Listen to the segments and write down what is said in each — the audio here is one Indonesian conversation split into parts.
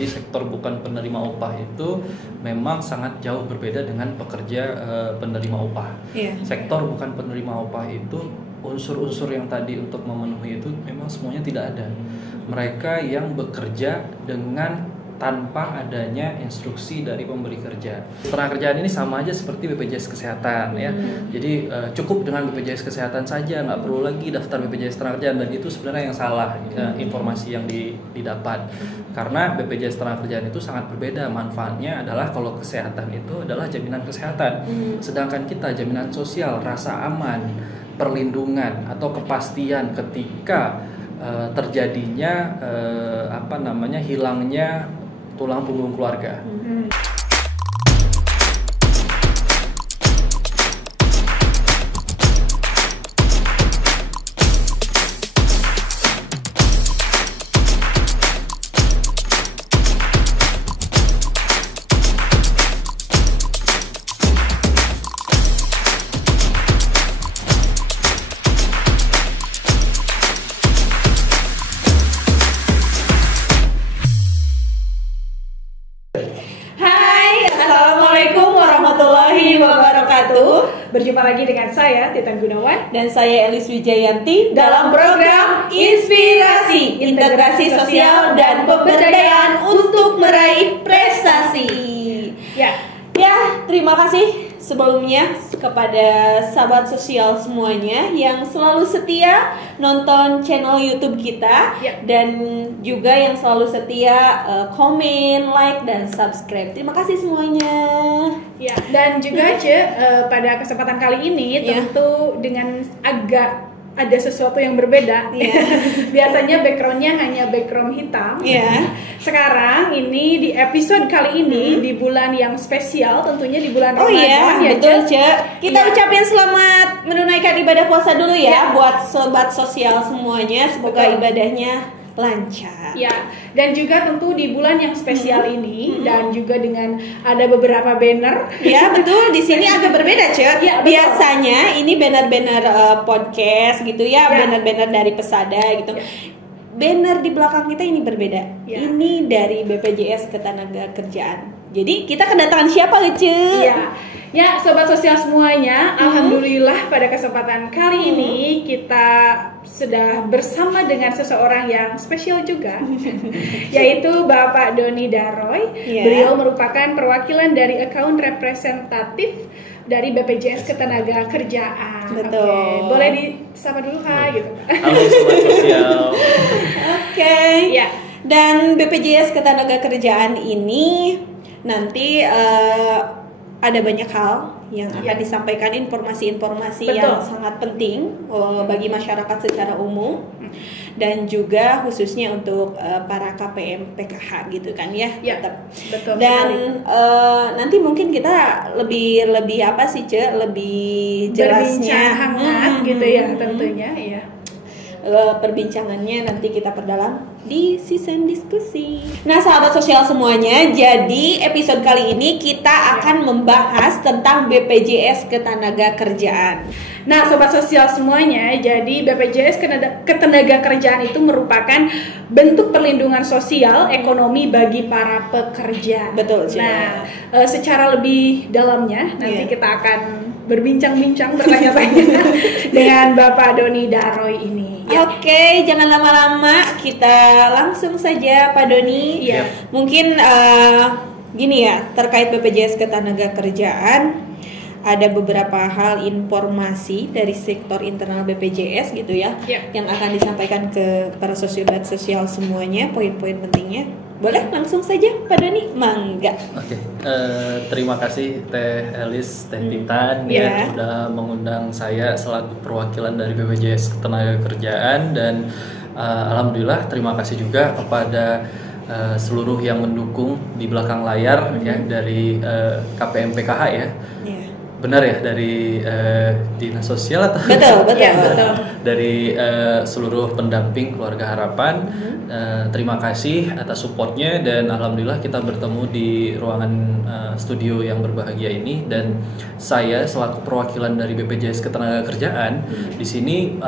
Jadi sektor bukan penerima upah itu memang sangat jauh berbeda dengan pekerja penerima upah. Sektor bukan penerima upah itu unsur-unsur yang tadi untuk memenuhi itu memang semuanya tidak ada. Mereka yang bekerja dengan tanpa adanya instruksi dari pemberi kerja. Ketenagakerjaan ini sama aja seperti BPJS Kesehatan ya. Jadi cukup dengan BPJS Kesehatan saja, nggak perlu lagi daftar BPJS Ketenagakerjaan, dan itu sebenarnya yang salah informasi yang didapat. Karena BPJS Ketenagakerjaan itu sangat berbeda. Manfaatnya adalah kalau kesehatan itu adalah jaminan kesehatan. Sedangkan kita jaminan sosial, rasa aman, perlindungan atau kepastian ketika terjadinya hilangnya tulang punggung keluarga. Berjumpa lagi dengan saya Titan Gunawan dan saya Elis Wijayanti dalam program Inspirasi Integrasi Sosial dan Pemberdayaan untuk Meraih Prestasi. Ya, terima kasih sebelumnya kepada sahabat sosial semuanya yang selalu setia nonton channel YouTube kita dan juga yang selalu setia komen, like, dan subscribe. Terima kasih semuanya. Ya, dan juga pada kesempatan kali ini tentu dengan agak ada sesuatu yang berbeda. Biasanya backgroundnya hanya background hitam. Sekarang ini di episode kali ini di bulan yang spesial, tentunya di bulan Ramadan. Betul, kita ucapin selamat menunaikan ibadah puasa dulu buat sobat sosial semuanya. Semoga ibadahnya lancar. Dan juga tentu di bulan yang spesial ini dan juga dengan ada beberapa banner. Betul, di sini agak berbeda, biasanya ini banner-banner podcast gitu banner-banner dari Pesada gitu. Banner di belakang kita ini berbeda. Ini dari BPJS Ketenagakerjaan. Jadi kita kedatangan siapa, Lece? Ya, sobat sosial semuanya, alhamdulillah pada kesempatan kali ini kita sudah bersama dengan seseorang yang spesial juga, yaitu Bapak Doni Daroy. Beliau merupakan perwakilan dari account representatif dari BPJS Ketenagakerjaan. Betul. Boleh disapa dulu gitu. Halo sobat sosial. Dan BPJS Ketenagakerjaan ini nanti ada banyak hal yang akan disampaikan, informasi-informasi yang sangat penting bagi masyarakat secara umum dan juga khususnya untuk para KPM PKH gitu kan Betul. Dan nanti mungkin kita lebih jelasnya hangat gitu tentunya perbincangannya nanti kita perdalam di season diskusi. Nah, sahabat sosial semuanya, jadi episode kali ini kita akan membahas tentang BPJS Ketenagakerjaan. Nah, sobat sosial semuanya, jadi BPJS Ketenagakerjaan itu merupakan bentuk perlindungan sosial ekonomi bagi para pekerja. Betul. Nah, secara lebih dalamnya nanti kita akan berbincang-bincang, bertanya-tanya dengan Bapak Doni Daroy ini. Oke, jangan lama-lama, kita langsung saja Pak Doni. Mungkin gini terkait BPJS Ketenagakerjaan, ada beberapa hal informasi dari sektor internal BPJS gitu yang akan disampaikan ke para sobat sosial semuanya, poin-poin pentingnya. Boleh langsung saja Pak Doni, mangga. Terima kasih Teh Elis, Teh Titan sudah mengundang saya selaku perwakilan dari BPJS Ketenagakerjaan, dan alhamdulillah terima kasih juga kepada seluruh yang mendukung di belakang layar dari KPM PKH Benar dari dinas sosial atau betul. Dari seluruh pendamping Keluarga Harapan. Terima kasih atas supportnya, dan alhamdulillah kita bertemu di ruangan studio yang berbahagia ini, dan saya selaku perwakilan dari BPJS Ketenagakerjaan di sini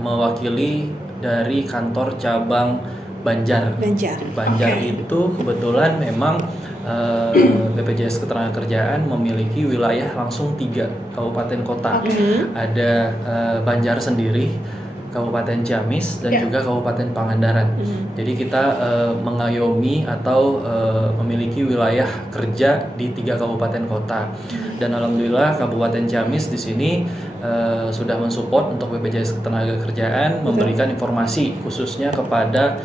mewakili dari kantor cabang Banjar. Okay. Itu kebetulan memang BPJS Ketenagakerjaan memiliki wilayah langsung 3 kabupaten kota. Ada Banjar sendiri, Kabupaten Ciamis, dan juga Kabupaten Pangandaran. Jadi kita mengayomi atau memiliki wilayah kerja di 3 kabupaten kota. Dan alhamdulillah Kabupaten Ciamis di sini sudah mensupport untuk BPJS Ketenagakerjaan, memberikan informasi khususnya kepada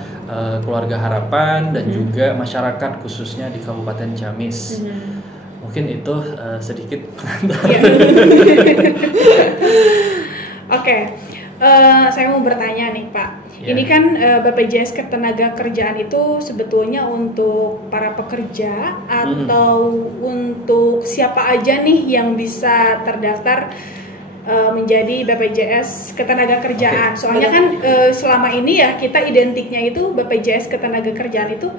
keluarga harapan dan juga masyarakat khususnya di Kabupaten Ciamis. Mungkin itu sedikit pengantar. Oke. Saya mau bertanya nih Pak, ini kan BPJS Ketenagakerjaan itu sebetulnya untuk para pekerja atau untuk siapa aja nih yang bisa terdaftar menjadi BPJS Ketenagakerjaan? Soalnya kan selama ini ya kita identiknya itu BPJS Ketenagakerjaan itu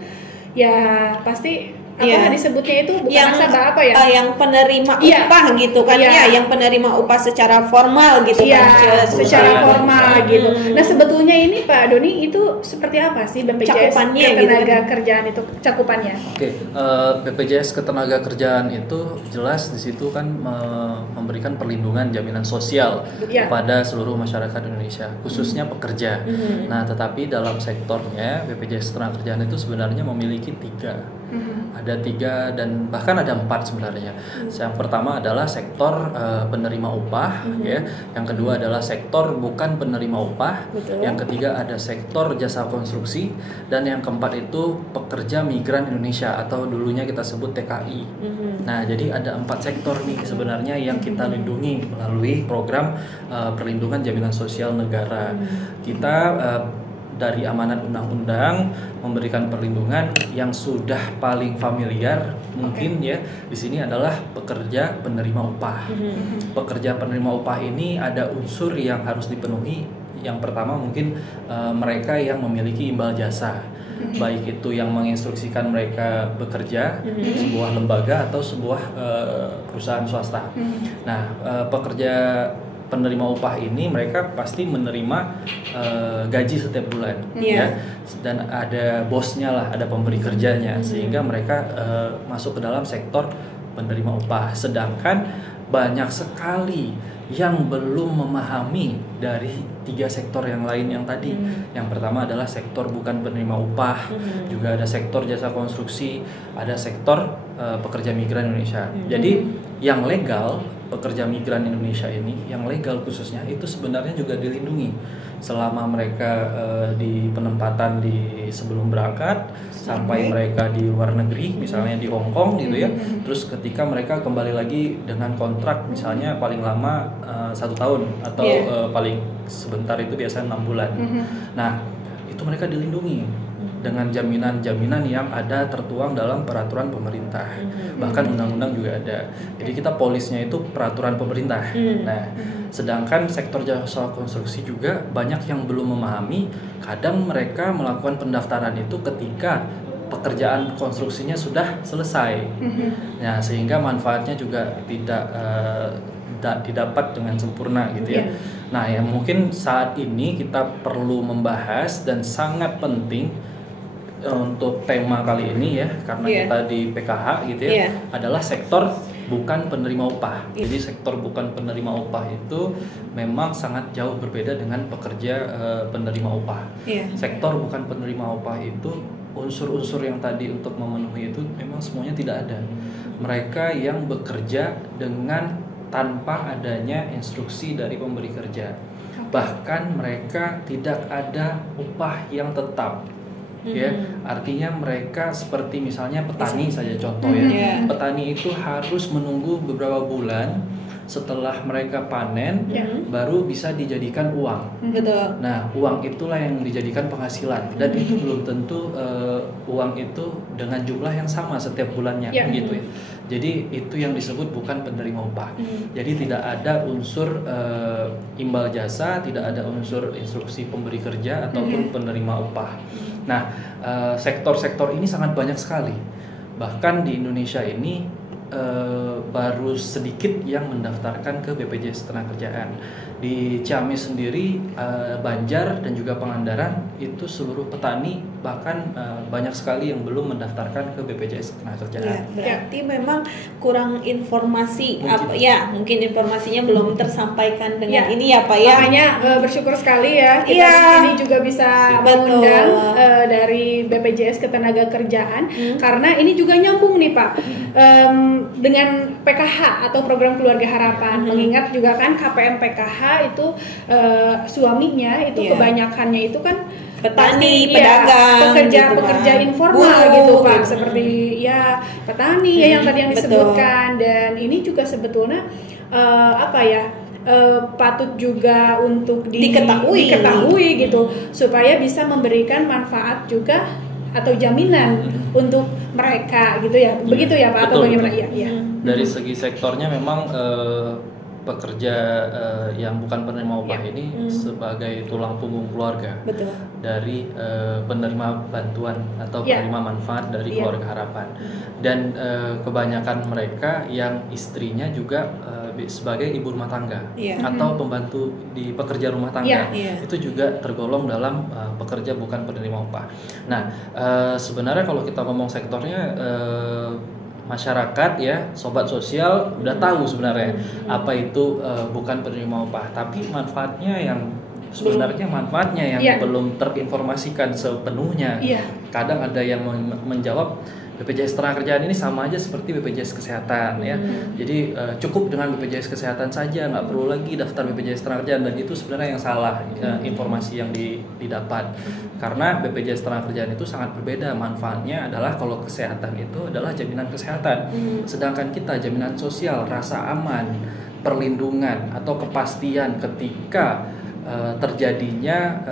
ya pasti disebutnya itu bukan nasabah apa ya? Yang penerima upah gitu kan yang penerima upah secara formal gitu kan? Secara formal gitu. Nah sebetulnya ini Pak Doni itu seperti apa sih BPJS Ketenagakerjaan itu cakupannya? BPJS Ketenagakerjaan itu jelas di situ kan memberikan perlindungan jaminan sosial kepada seluruh masyarakat Indonesia, khususnya pekerja. Nah tetapi dalam sektornya BPJS Ketenagakerjaan itu sebenarnya memiliki 3. Ada 3 dan bahkan ada 4 sebenarnya. Yang pertama adalah sektor penerima upah, Yang kedua adalah sektor bukan penerima upah. Yang ketiga ada sektor jasa konstruksi, dan yang keempat itu pekerja migran Indonesia atau dulunya kita sebut TKI. Nah, jadi ada 4 sektor nih sebenarnya yang kita lindungi melalui program perlindungan jaminan sosial negara. Kita dari amanat undang-undang memberikan perlindungan yang sudah paling familiar mungkin di sini adalah pekerja penerima upah. Pekerja penerima upah ini ada unsur yang harus dipenuhi. Yang pertama mungkin mereka yang memiliki imbal jasa, baik itu yang menginstruksikan mereka bekerja sebuah lembaga atau sebuah perusahaan swasta. Nah, pekerja penerima upah ini mereka pasti menerima gaji setiap bulan, dan ada bosnya lah, ada pemberi kerjanya, sehingga mereka masuk ke dalam sektor penerima upah. Sedangkan banyak sekali yang belum memahami dari 3 sektor yang lain yang tadi. Yang pertama adalah sektor bukan penerima upah, juga ada sektor jasa konstruksi, ada sektor pekerja migran Indonesia. Jadi yang legal, pekerja migran Indonesia ini, yang legal khususnya itu sebenarnya juga dilindungi selama mereka di penempatan di sebelum berangkat sampai mereka di luar negeri, misalnya di Hong Kong gitu ya. Terus ketika mereka kembali lagi dengan kontrak misalnya paling lama 1 tahun atau paling sebentar itu biasanya 6 bulan. Nah, itu mereka dilindungi dengan jaminan-jaminan yang ada tertuang dalam peraturan pemerintah, bahkan undang-undang juga ada. Jadi kita polisnya itu peraturan pemerintah. Nah, sedangkan sektor jasa konstruksi juga banyak yang belum memahami. Kadang mereka melakukan pendaftaran itu ketika pekerjaan konstruksinya sudah selesai. Nah, sehingga manfaatnya juga tidak didapat dengan sempurna gitu ya. Nah, yang mungkin saat ini kita perlu membahas dan sangat penting untuk tema kali ini ya, karena kita di PKH gitu ya, adalah sektor bukan penerima upah. Jadi sektor bukan penerima upah itu memang sangat jauh berbeda dengan pekerja penerima upah. Sektor bukan penerima upah itu unsur-unsur yang tadi untuk memenuhi itu memang semuanya tidak ada. Mereka yang bekerja dengan tanpa adanya instruksi dari pemberi kerja. Bahkan mereka tidak ada upah yang tetap. Artinya mereka seperti misalnya petani saja contoh ya. Petani itu harus menunggu beberapa bulan setelah mereka panen baru bisa dijadikan uang. Nah, uang itulah yang dijadikan penghasilan, dan itu belum tentu uang itu dengan jumlah yang sama setiap bulannya gitu ya. Jadi itu yang disebut bukan penerima upah. Jadi tidak ada unsur imbal jasa, tidak ada unsur instruksi pemberi kerja ataupun penerima upah. Nah, sektor-sektor ini sangat banyak sekali. Bahkan di Indonesia ini baru sedikit yang mendaftarkan ke BPJS Ketenagakerjaan. Di Ciamis sendiri, Banjar dan juga Pangandaran itu seluruh petani bahkan banyak sekali yang belum mendaftarkan ke BPJS Ketenagakerjaan. Ya, berarti memang kurang informasi, mungkin informasinya belum tersampaikan dengan ini ya Pak ya. Makanya bersyukur sekali ya kita ini juga bisa mengundang dari BPJS Ketenagakerjaan karena ini juga nyambung nih Pak dengan PKH atau Program Keluarga Harapan. Mengingat juga kan KPM PKH itu suaminya itu kebanyakannya itu kan petani, pedagang, pekerja informal gitu Pak, seperti ya petani yang tadi yang disebutkan. Dan ini juga sebetulnya patut juga untuk diketahui gitu supaya bisa memberikan manfaat juga atau jaminan untuk mereka gitu ya. Begitu ya Pak, atau bagaimana? Iya. Dari segi sektornya memang pekerja yang bukan penerima upah ini sebagai tulang punggung keluarga. Betul. Dari penerima bantuan atau penerima manfaat dari Keluarga Harapan. Dan kebanyakan mereka yang istrinya juga sebagai ibu rumah tangga atau pembantu di pekerja rumah tangga, itu juga tergolong dalam pekerja bukan penerima upah. Nah, sebenarnya kalau kita ngomong sektornya, masyarakat ya, sobat sosial udah tahu sebenarnya apa itu bukan penerima upah, tapi manfaatnya yang belum terinformasikan sepenuhnya. Kadang ada yang menjawab BPJS Ketenagakerjaan ini sama aja seperti BPJS Kesehatan ya. Jadi cukup dengan BPJS Kesehatan saja, nggak perlu lagi daftar BPJS Ketenagakerjaan, dan itu sebenarnya yang salah informasi yang didapat. Karena BPJS Ketenagakerjaan itu sangat berbeda. Manfaatnya adalah kalau kesehatan itu adalah jaminan kesehatan. Sedangkan kita jaminan sosial, rasa aman, perlindungan atau kepastian ketika terjadinya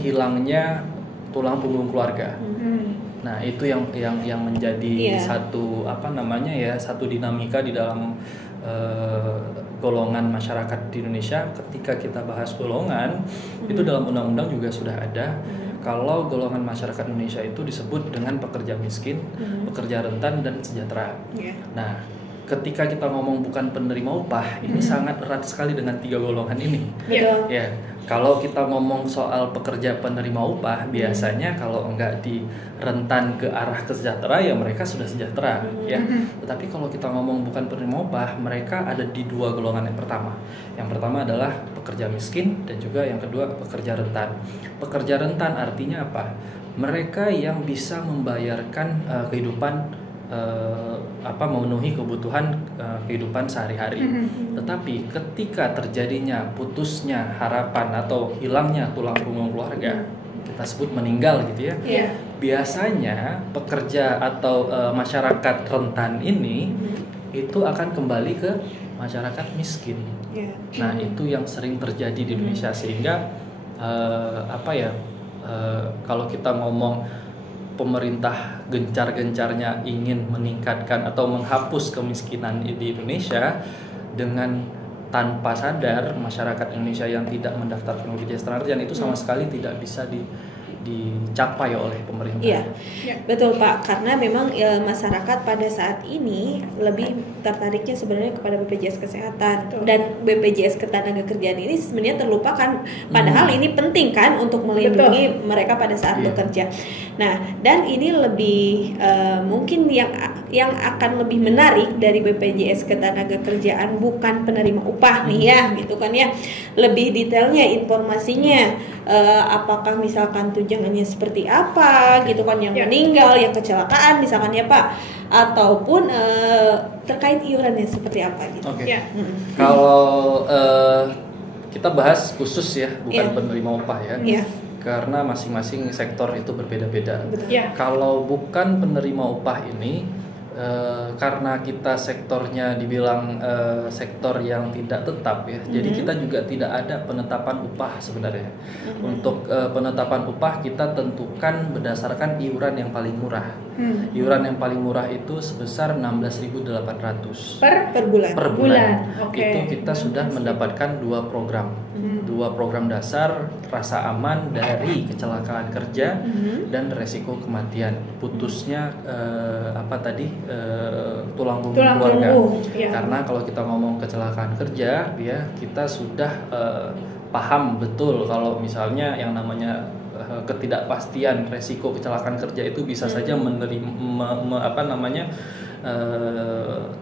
hilangnya tulang punggung keluarga. Nah, itu yang menjadi satu satu dinamika di dalam golongan masyarakat di Indonesia. Ketika kita bahas golongan, itu dalam undang-undang juga sudah ada. Kalau golongan masyarakat Indonesia itu disebut dengan pekerja miskin, pekerja rentan, dan sejahtera. Nah, ketika kita ngomong bukan penerima upah, ini sangat erat sekali dengan tiga golongan ini. Ya, kalau kita ngomong soal pekerja penerima upah, biasanya kalau enggak di rentan ke arah sejahtera, ya mereka sudah sejahtera, ya. Tetapi kalau kita ngomong bukan penerima upah, mereka ada di dua golongan yang pertama. Yang pertama adalah pekerja miskin, dan juga yang kedua pekerja rentan. Pekerja rentan artinya apa? Mereka yang bisa membayarkan kehidupan, memenuhi kebutuhan kehidupan sehari-hari. Tetapi ketika terjadinya putusnya harapan atau hilangnya tulang punggung keluarga, kita sebut meninggal gitu ya. Biasanya pekerja atau masyarakat rentan ini itu akan kembali ke masyarakat miskin. Nah, itu yang sering terjadi di Indonesia, sehingga kalau kita ngomong pemerintah gencar-gencarnya ingin meningkatkan atau menghapus kemiskinan di Indonesia, dengan tanpa sadar masyarakat Indonesia yang tidak mendaftarkan BPJS Ketenagakerjaan itu sama sekali tidak bisa dicapai oleh pemerintah. Iya, betul Pak. Karena memang masyarakat pada saat ini lebih tertariknya sebenarnya kepada BPJS Kesehatan. Dan BPJS Ketenagakerjaan ini sebenarnya terlupakan. Padahal ini penting kan untuk melindungi mereka pada saat bekerja. Nah, dan ini lebih mungkin yang akan lebih menarik dari BPJS Ketenagakerjaan bukan penerima upah nih ya, gitu kan ya. Lebih detailnya informasinya, apakah misalkan tunjangannya seperti apa gitu kan, yang meninggal, yang kecelakaan misalkan ya Pak, ataupun terkait iurannya seperti apa gitu. Kalau kita bahas khusus ya, bukan penerima upah ya. Karena masing-masing sektor itu berbeda-beda. Kalau bukan penerima upah ini, karena kita sektornya dibilang sektor yang tidak tetap ya, jadi kita juga tidak ada penetapan upah sebenarnya. Untuk penetapan upah kita tentukan berdasarkan iuran yang paling murah. Iuran yang paling murah itu sebesar 16.800 per bulan. Itu kita sudah mendapatkan dua program dasar, rasa aman dari kecelakaan kerja dan resiko kematian. Putusnya tulang punggung keluarga. Ya. Karena kalau kita ngomong kecelakaan kerja, kita sudah paham betul kalau misalnya yang namanya ketidakpastian resiko kecelakaan kerja itu bisa saja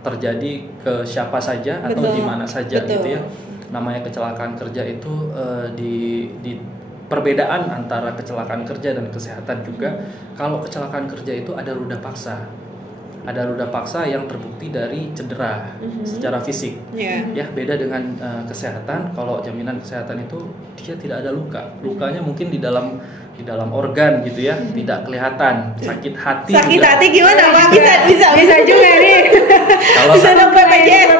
terjadi ke siapa saja atau di mana saja gitu ya. Namanya kecelakaan kerja itu di perbedaan antara kecelakaan kerja dan kesehatan juga. Kalau kecelakaan kerja itu ada ruda paksa. Ada ruda paksa yang terbukti dari cedera secara fisik. Ya, beda dengan kesehatan. Kalau jaminan kesehatan itu dia tidak ada luka. Lukanya mungkin di dalam organ gitu ya, tidak kelihatan. Sakit hati gimana Pak? Bisa juga nih. Kalau bisa dapat BPJS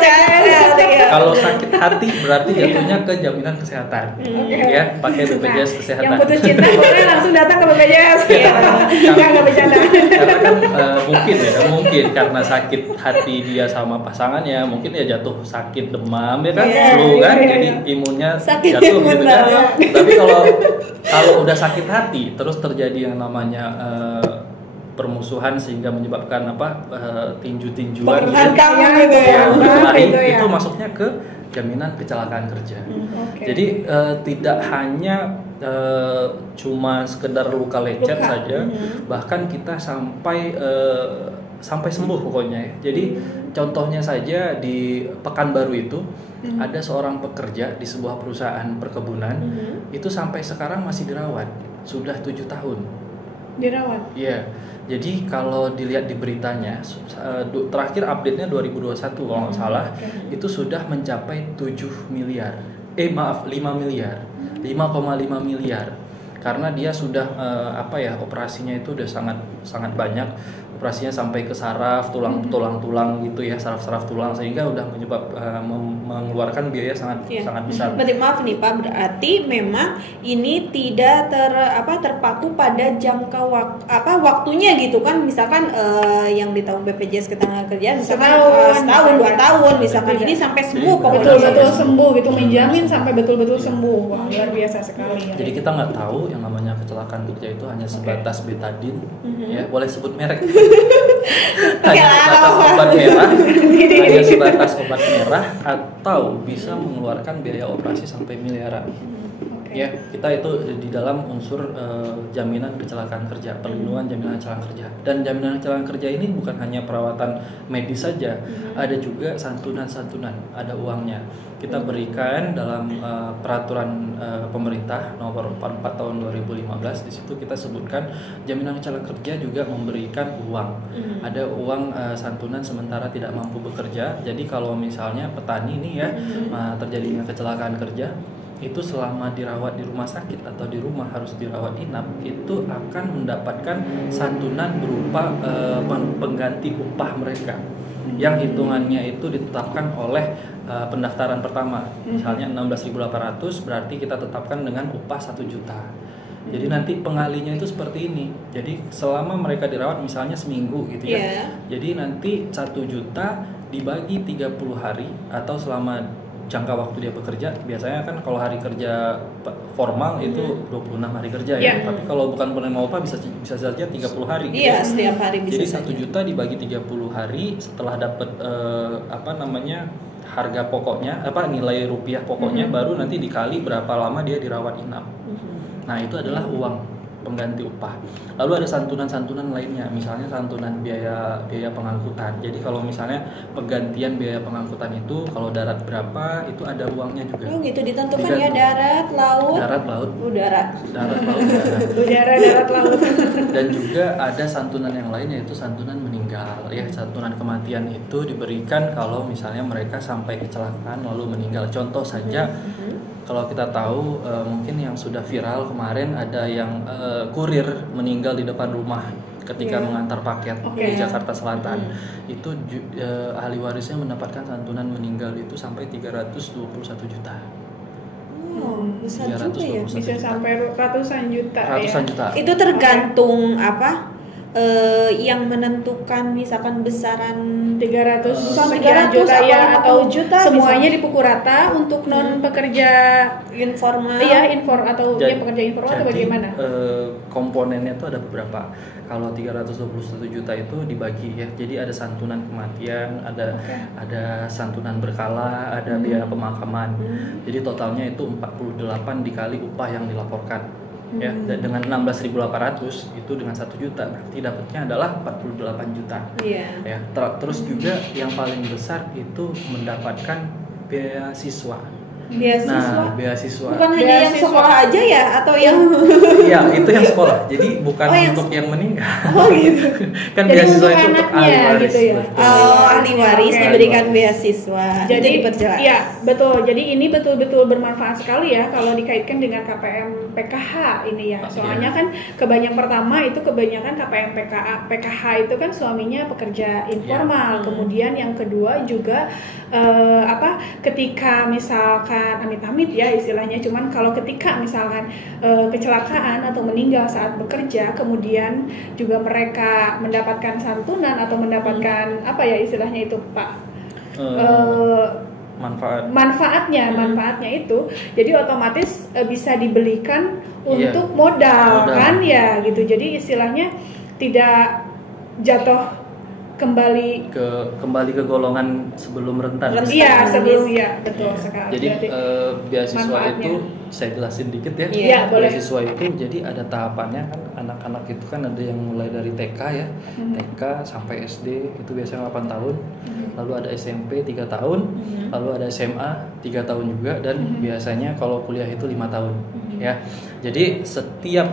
kalau sakit hati berarti jatuhnya ke jaminan kesehatan. Ya, pakai BPJS kesehatan. Yang putus cinta boleh langsung datang ke BPJS. Enggak bercanda. Karena kan mungkin karena sakit hati dia sama pasangannya, mungkin ya jatuh sakit demam ya kan, flu kan, jadi imunnya jatuh gitu kan. Tapi kalau udah sakit hati terus terjadi yang namanya permusuhan sehingga menyebabkan tinju-tinjuan itu masuknya ke jaminan kecelakaan kerja. Jadi tidak hanya cuma sekedar luka lecet saja, bahkan kita sampai sembuh pokoknya ya. Jadi contohnya saja di Pekanbaru itu ada seorang pekerja di sebuah perusahaan perkebunan itu sampai sekarang masih dirawat, sudah 7 tahun dirawat. Iya. Jadi kalau dilihat di beritanya, terakhir update-nya 2021 kalau nggak salah, itu sudah mencapai 5 miliar. 5,5 miliar. Karena dia sudah operasinya itu udah sangat banyak. Operasinya sampai ke saraf, tulang gitu ya, saraf tulang, sehingga udah mengeluarkan biaya sangat besar. Berarti maaf nih Pak, berarti memang ini tidak terpaku pada jangka waktunya gitu kan, misalkan yang di tahun BPJS Ketenagakerjaan misalkan setahun 2 tahun misalkan ini sampai sembuh betul sembuh gitu, menjamin sampai betul-betul sembuh. Wah, luar biasa sekali ya. Jadi kita nggak tahu yang namanya kecelakaan kerja itu hanya sebatas betadin, ya boleh sebut merek. hanya sebatas obat merah atau bisa mengeluarkan biaya operasi sampai miliaran. Ya, kita itu di dalam unsur jaminan kecelakaan kerja, perlindungan jaminan kecelakaan kerja. Dan jaminan kecelakaan kerja ini bukan hanya perawatan medis saja, ada juga santunan-santunan, ada uangnya. Kita berikan dalam peraturan pemerintah nomor 44 tahun 2015, di situ kita sebutkan jaminan kecelakaan kerja juga memberikan uang. Ada uang santunan sementara tidak mampu bekerja. Jadi kalau misalnya petani ini ya terjadinya kecelakaan kerja, itu selama dirawat di rumah sakit atau di rumah harus dirawat inap, itu akan mendapatkan santunan berupa pengganti upah mereka yang hitungannya itu ditetapkan oleh pendaftaran pertama. Misalnya 16.800 berarti kita tetapkan dengan upah 1 juta. Jadi nanti pengalinya itu seperti ini. Jadi selama mereka dirawat misalnya seminggu gitu ya. Jadi nanti 1 juta dibagi 30 hari atau selama jangka waktu dia bekerja. Biasanya kan kalau hari kerja formal itu 26 hari kerja ya. Tapi kalau bukan penerima upah bisa saja 30 hari gitu. Iya, setiap hari bisa. Jadi 1 juta dibagi 30 hari setelah dapat harga pokoknya, nilai rupiah pokoknya, baru nanti dikali berapa lama dia dirawat inap. Nah, itu adalah uang pengganti upah. Lalu ada santunan-santunan lainnya, misalnya santunan biaya pengangkutan. Jadi kalau misalnya penggantian biaya pengangkutan itu kalau darat berapa, itu ada uangnya juga. Oh gitu, ditentukan ya, darat, laut. Darat, laut. Udara. Darat, laut, udara. Udara, darat, laut. Dan juga ada santunan yang lain, yaitu santunan meninggal. Ya, santunan kematian itu diberikan kalau misalnya mereka sampai kecelakaan lalu meninggal. Contoh saja, kalau kita tahu mungkin yang sudah viral kemarin ada yang kurir meninggal di depan rumah ketika mengantar paket di Jakarta Selatan. Itu ahli warisnya mendapatkan santunan meninggal itu sampai 321 juta. Besar juga ya. Bisa sampai ratusan juta. Juta. Itu tergantung yang menentukan misalkan besaran sekian juta ya, atau juta semuanya dipukul rata untuk non pekerja informal. Iya, pekerja informal atau bagaimana? Komponennya tuh ada beberapa. Kalau 321 juta itu dibagi ya. Jadi ada santunan kematian, ada santunan berkala, ada biaya pemakaman. Jadi totalnya itu 48 dikali upah yang dilaporkan. Ya, dengan 16.800 itu dengan 1 juta berarti dapatnya adalah 48 juta. Ya, terus juga yang paling besar itu mendapatkan beasiswa. Nah, beasiswa. Bukan hanya yang sekolah aja ya, atau yang Iya, itu yang sekolah. Jadi bukan untuk yang meninggal. Oh gitu. Kan beasiswa itu untuk ahli waris. Gitu ya? Ahli waris diberikan beasiswa. Jadi diperjelas. Iya, betul. Jadi ini betul-betul bermanfaat sekali ya kalau dikaitkan dengan KPM PKH ini ya. Soalnya kan kebanyakan KPM PKH itu kan suaminya pekerja informal. Kemudian yang kedua juga ketika misalkan amit-amit ya istilahnya, cuman kalau ketika misalkan kecelakaan atau meninggal saat bekerja, kemudian juga mereka mendapatkan santunan atau mendapatkan apa ya istilahnya itu Pak, manfaatnya itu, jadi otomatis bisa dibelikan untuk modal kan ya gitu. Jadi istilahnya tidak jatuh kembali ke golongan sebelum rentan. Iya, betul sekali. Jadi beasiswa itu saya jelasin dikit ya. Iya, boleh. Beasiswa itu jadi ada tahapannya kan, anak-anak itu kan ada yang mulai dari TK ya. TK sampai SD itu biasanya 8 tahun. Lalu ada SMP 3 tahun, lalu ada SMA 3 tahun juga, dan biasanya kalau kuliah itu 5 tahun. Ya. Jadi setiap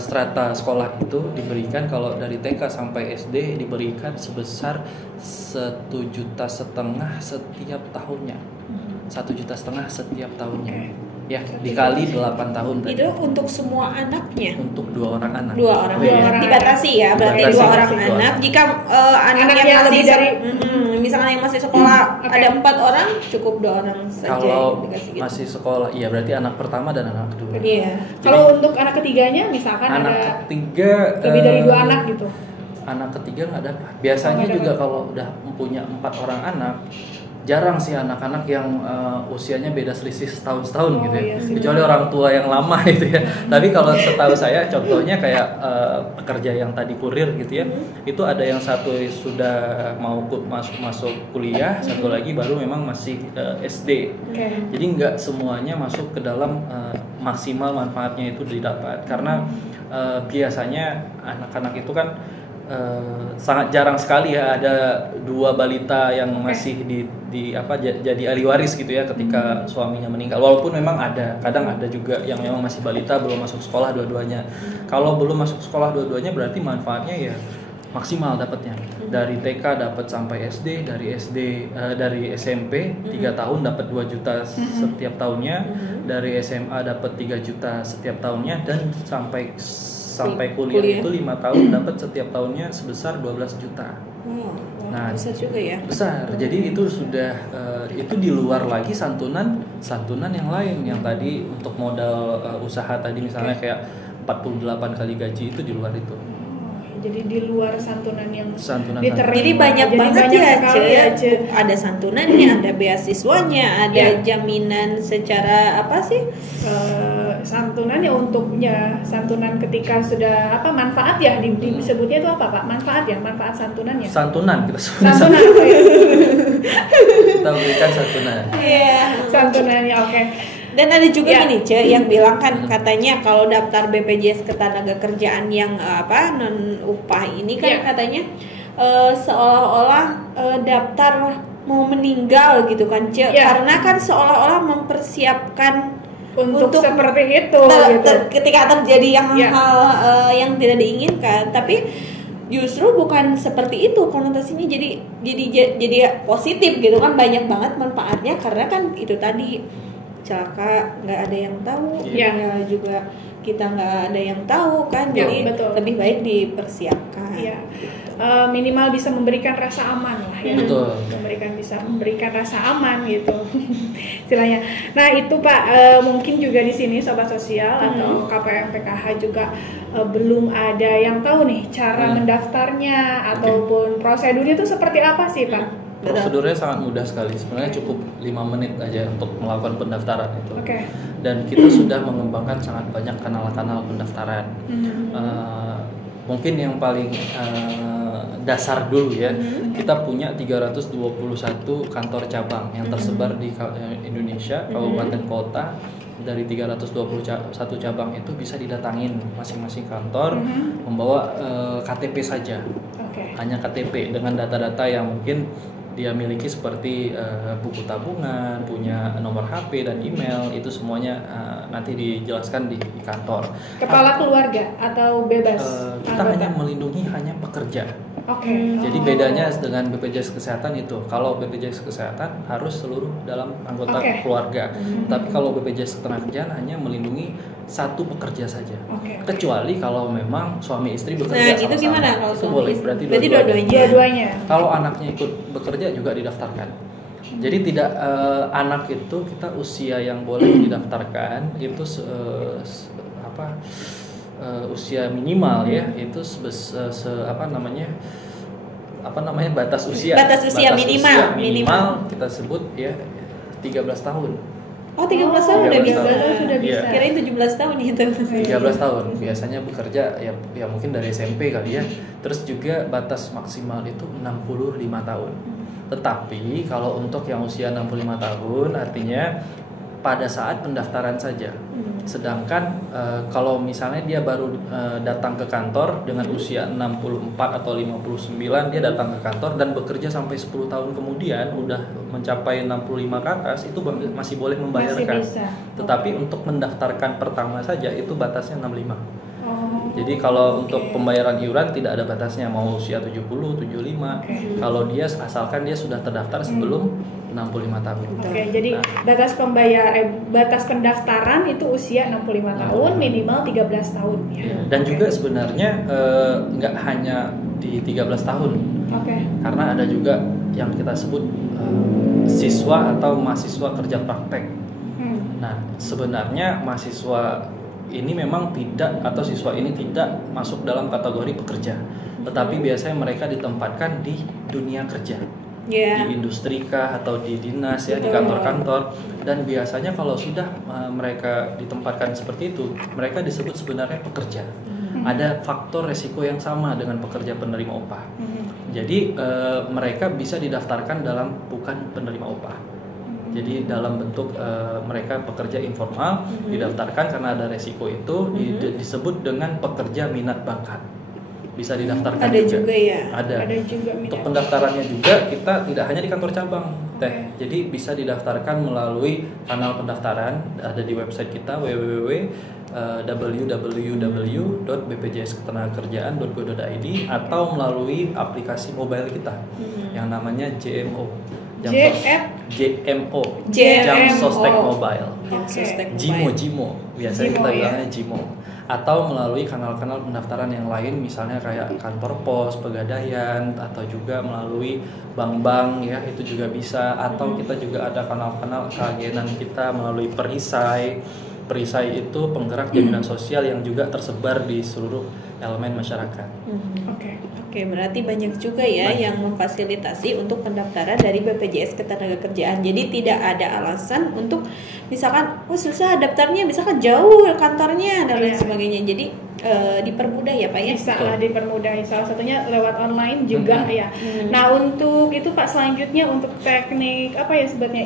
strata sekolah itu diberikan, kalau dari TK sampai SD diberikan sebesar 1,5 juta setiap tahunnya. 1,5 juta setiap tahunnya. Ya, dikali 8 tahun tadi. Itu untuk semua anaknya? Untuk 2 orang anak. 2 orang. Dibatasi ya, berarti 2 orang anak. Jika anak yang masih dari misalkan yang masih sekolah ada 4 orang, cukup 2 orang saja. Kalau masih sekolah, iya berarti anak pertama dan anak kedua. Iya. Kalau untuk anak ketiganya misalkan anak ketiga lebih dari 2 anak gitu. Anak ketiga nggak dapat. Biasanya juga kalau udah punya 4 orang anak, jarang sih anak-anak yang usianya beda selisih setahun gitu ya. Kecuali orang tua yang lama gitu ya. Tapi kalau setahu saya contohnya kayak pekerja yang tadi kurir gitu ya. Itu ada yang satu sudah mau masuk kuliah, satu lagi baru memang masih SD. Jadi nggak semuanya masuk ke dalam maksimal manfaatnya itu didapat, karena biasanya anak-anak itu kan sangat jarang sekali ya ada 2 balita yang masih jadi ahli waris gitu ya ketika suaminya meninggal. Walaupun memang kadang ada juga yang memang masih balita belum masuk sekolah dua-duanya. Kalau belum masuk sekolah dua-duanya berarti manfaatnya ya maksimal dapatnya. Dari TK dapat sampai SD, dari SMP 3 tahun dapat 2 juta setiap tahunnya, dari SMA dapat 3 juta setiap tahunnya, dan sampai kuliah itu 5 tahun dapat setiap tahunnya sebesar 12 juta. Nah, besar juga ya. Besar. Jadi itu sudah itu di luar lagi santunan yang lain yang tadi untuk modal usaha tadi misalnya kayak 48 kali gaji itu di luar itu. Jadi di luar santunan yang diterima. Jadi banyak banget ya, ada santunannya, ada beasiswanya, ada jaminan secara apa sih? Santunan ya untuknya, santunan ketika sudah manfaat ya disebutnya itu apa Pak? Manfaat ya, manfaat santunannya. Santunan kita sebutnya. Santunan. Kita berikan santunan. Iya. Santunannya oke. Dan ada juga gini yang bilang kan katanya kalau daftar BPJS Ketenagakerjaan yang non upah ini kan katanya seolah-olah daftar mau meninggal gitu kan karena kan seolah-olah mempersiapkan untuk seperti itu gitu. Ketika terjadi hal yang tidak diinginkan, tapi justru bukan seperti itu konotasinya, jadi positif gitu kan, banyak banget manfaatnya karena kan itu tadi celaka nggak ada yang tahu, ya juga kita nggak ada yang tahu kan, jadi lebih baik dipersiapkan. Iya. Minimal bisa memberikan rasa aman lah ya. Betul. Bisa memberikan rasa aman gitu istilahnya. Nah itu Pak, mungkin juga di sini Sobat Sosial atau KPM PKH juga belum ada yang tahu nih cara mendaftarnya ataupun prosedurnya itu seperti apa sih Pak? Prosedurnya sangat mudah sekali, sebenarnya cukup 5 menit aja untuk melakukan pendaftaran itu. Dan kita sudah mengembangkan sangat banyak kanal-kanal pendaftaran. Mungkin yang paling dasar dulu ya, kita punya 321 kantor cabang yang tersebar di Indonesia, kabupaten kota. Dari 321 cabang itu bisa didatangin masing-masing kantor, membawa KTP saja, hanya KTP dengan data-data yang mungkin dia miliki seperti buku tabungan, punya nomor HP dan email, itu semuanya nanti dijelaskan di kantor. Kepala keluarga atau bebas? Kita hanya melindungi hanya pekerja. Jadi bedanya dengan BPJS Kesehatan itu, kalau BPJS Kesehatan harus seluruh dalam anggota keluarga, tapi kalau BPJS Ketenagakerjaan hanya melindungi satu pekerja saja. Kecuali kalau memang suami istri bekerja sama-sama. Itu gimana kalau itu boleh, berarti dua-duanya. Kalau anaknya ikut bekerja juga didaftarkan. Jadi tidak anak itu kita usia yang boleh didaftarkan itu usia minimal ya, itu batas usia minimal kita sebut ya 13 tahun. Oh, 13 tahun udah bisa. Sudah bisa. Kirain 17 tahun gitu. 13 tahun biasanya bekerja ya mungkin dari SMP kali ya. Terus juga batas maksimal itu 65 tahun. Tetapi kalau untuk yang usia 65 tahun artinya pada saat pendaftaran saja. Sedangkan kalau misalnya dia baru datang ke kantor dengan usia 64 atau 59, dia datang ke kantor dan bekerja sampai 10 tahun kemudian udah mencapai 65 ke atas, itu masih boleh membayarkan. Tetapi untuk mendaftarkan pertama saja itu batasnya 65. Jadi kalau untuk pembayaran iuran tidak ada batasnya, mau usia 70, 75. Kalau dia asalkan dia sudah terdaftar sebelum 65 tahun. Jadi batas pendaftaran itu usia 65 tahun, minimal 13 tahun ya. Dan juga sebenarnya nggak hanya di 13 tahun. Karena ada juga yang kita sebut siswa atau mahasiswa kerja praktek. Nah, sebenarnya mahasiswa ini memang tidak, atau siswa ini tidak masuk dalam kategori pekerja, tetapi biasanya mereka ditempatkan di dunia kerja, di industri kah atau di dinas ya, di kantor-kantor. Dan biasanya kalau sudah mereka ditempatkan seperti itu, mereka disebut sebenarnya pekerja. Ada faktor resiko yang sama dengan pekerja penerima upah. Jadi mereka bisa didaftarkan dalam bukan penerima upah. Jadi dalam bentuk mereka pekerja informal, didaftarkan karena ada resiko itu, disebut dengan pekerja minat bakat. Bisa didaftarkan juga ya. Ada juga untuk pendaftarannya juga kita tidak hanya di kantor cabang jadi bisa didaftarkan melalui kanal pendaftaran, ada di website kita www.bpjsketenagakerjaan.go.id atau melalui aplikasi mobile kita yang namanya JMO. Jam Sostek Mobile. Jimo biasanya kita bilangnya Jimo. Atau melalui kanal-kanal pendaftaran yang lain, misalnya kayak kantor pos, pegadaian, atau juga melalui bank-bank ya, itu juga bisa. Atau kita juga ada kanal-kanal keagenan kita melalui Perisai. Perisai itu penggerak jaminan sosial yang juga tersebar di seluruh elemen masyarakat. Oke, berarti banyak juga ya yang memfasilitasi untuk pendaftaran dari BPJS Ketenagakerjaan. Jadi tidak ada alasan untuk misalkan susah daftarnya, misalkan jauh kantornya dan lain sebagainya. Jadi dipermudah ya Pak ya? Bisa lah dipermudah, salah satunya lewat online juga ya. Nah untuk itu Pak, selanjutnya untuk teknik apa ya sebetulnya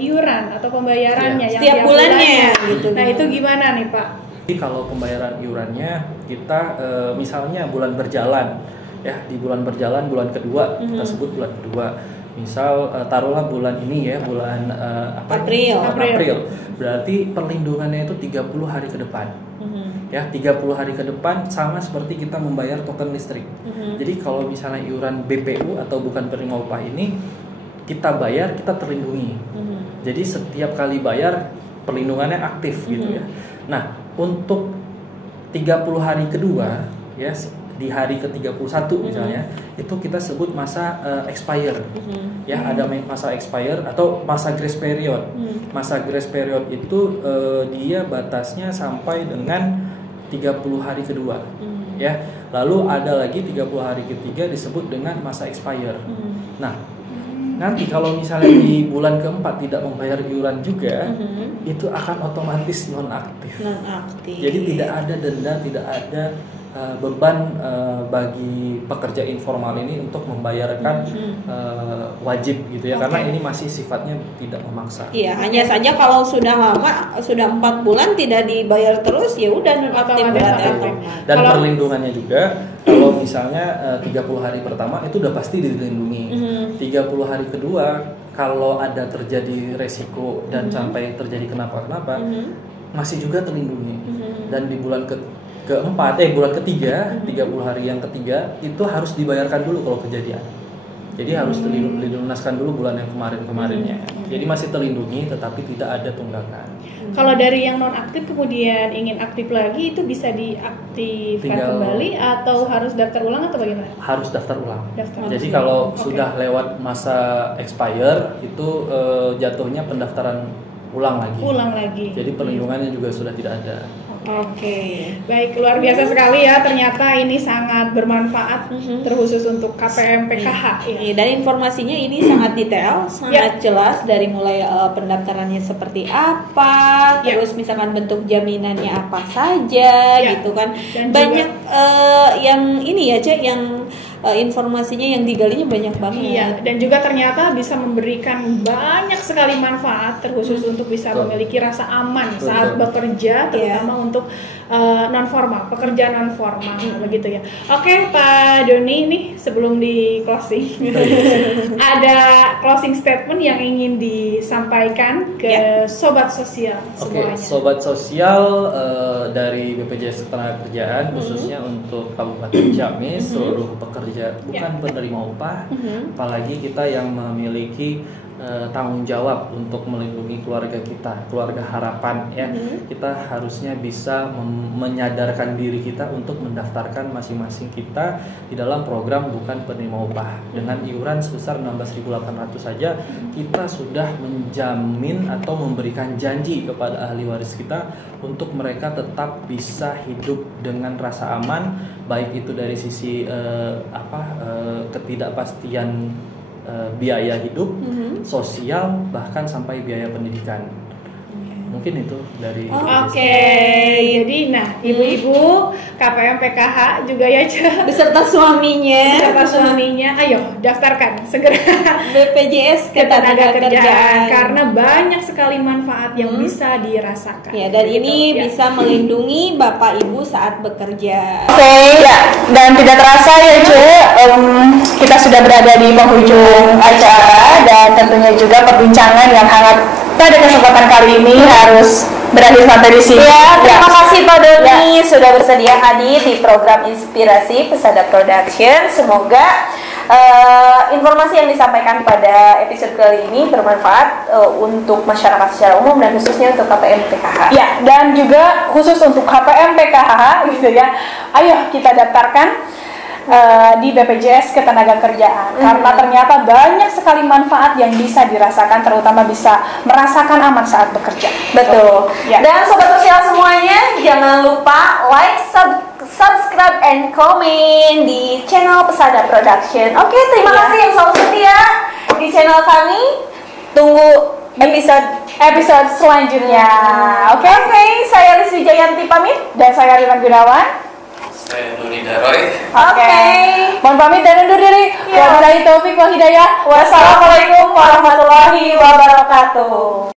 iuran atau pembayarannya yang setiap bulannya gitu. Nah itu gimana nih Pak? Jadi kalau pembayaran iurannya kita misalnya bulan berjalan ya, di bulan berjalan bulan kedua, kita sebut bulan kedua. Misal taruhlah bulan ini ya, bulan April. Berarti perlindungannya itu 30 hari ke depan. Ya, 30 hari ke depan sama seperti kita membayar token listrik. Jadi kalau misalnya iuran BPU atau bukan penerima upah ini kita bayar, kita terlindungi. Jadi setiap kali bayar perlindungannya aktif gitu ya. Nah, untuk 30 hari kedua ya, di hari ke-31 misalnya, itu kita sebut masa expire. Ya, ada masa expire atau masa grace period. Masa grace period itu dia batasnya sampai dengan 30 hari kedua. Ya. Lalu ada lagi 30 hari ketiga disebut dengan masa expire. Nah, nanti kalau misalnya di bulan keempat tidak membayar iuran juga, itu akan otomatis nonaktif. Jadi tidak ada denda, tidak ada beban bagi pekerja informal ini untuk membayarkan wajib gitu ya, karena ini masih sifatnya tidak memaksa. Iya, hanya saja kalau sudah lama, sudah 4 bulan tidak dibayar terus, ya udah nonaktif. Dan perlindungannya juga, kalau misalnya 30 hari pertama itu udah pasti dilindungi. 30 hari kedua kalau ada terjadi resiko dan sampai terjadi kenapa-kenapa, masih juga terlindungi. Dan di bulan bulan ketiga, 30 hari yang ketiga itu harus dibayarkan dulu kalau kejadian. Jadi harus dilunaskan dulu bulan yang kemarin-kemarinnya. Jadi masih terlindungi tetapi tidak ada tunggakan. Kalau dari yang non aktif kemudian ingin aktif lagi, itu bisa diaktifkan kembali atau harus daftar ulang atau bagaimana? Harus daftar ulang. Jadi kalau sudah lewat masa expire itu jatuhnya pendaftaran ulang lagi. Jadi perlindungannya juga sudah tidak ada. Baik, luar biasa sekali ya, ternyata ini sangat bermanfaat terkhusus untuk KPM PKH ya. Dan informasinya ini sangat detail, sangat jelas, dari mulai pendaftarannya seperti apa, terus misalkan bentuk jaminannya apa saja gitu kan. Dan banyak yang ini ya Cek, yang informasinya yang digalinya banyak banget. Iya, dan juga ternyata bisa memberikan banyak sekali manfaat terkhusus untuk bisa memiliki rasa aman saat bekerja, terutama untuk non formal, pekerja non formal begitu ya. Oke, Pak Doni, nih sebelum di closing ada closing statement yang ingin disampaikan ke sobat sosial semuanya. Sobat sosial dari BPJS Ketenagakerjaan khususnya untuk Kabupaten Ciamis, seluruh pekerja bukan penerima upah, apalagi kita yang memiliki tanggung jawab untuk melindungi keluarga kita, keluarga harapan ya. Kita harusnya bisa menyadarkan diri kita untuk mendaftarkan masing-masing kita di dalam program bukan penerima upah. Dengan iuran sebesar 16.800 saja kita sudah menjamin atau memberikan janji kepada ahli waris kita untuk mereka tetap bisa hidup dengan rasa aman, baik itu dari sisi ketidakpastian biaya hidup, sosial, bahkan sampai biaya pendidikan. Mungkin itu dari jadi ibu-ibu KPM PKH juga ya beserta suaminya, ayo daftarkan segera BPJS Ketenagakerjaan karena banyak sekali manfaat yang bisa dirasakan. Ya, dan ini bisa melindungi Bapak Ibu saat bekerja. Dan tidak terasa ya kita sudah berada di penghujung acara, dan tentunya juga perbincangan yang hangat pada kesempatan kali ini harus berakhir sampai di sini. Terima kasih Pak Doni sudah bersedia hadir di program Inspirasi Pesada Production. Semoga informasi yang disampaikan pada episode kali ini bermanfaat untuk masyarakat secara umum dan khususnya untuk KPM PKH. Dan juga khusus untuk KPM PKH gitu ya. Ayo kita daftarkan di BPJS Ketenagakerjaan karena ternyata banyak sekali manfaat yang bisa dirasakan, terutama bisa merasakan aman saat bekerja. Betul. Dan sobat sosial semuanya, jangan lupa like, subscribe, and comment di channel Pesada Production. Terima kasih yang selalu setia di channel kami. Tunggu episode selanjutnya. Saya Lis Wijayanti pamit, dan saya Rilan Gunawan. Saya Doni Daroy. Mohon pamit dan undur diri. Wabillahi taufiq wal hidayah. Wassalamualaikum warahmatullahi wabarakatuh.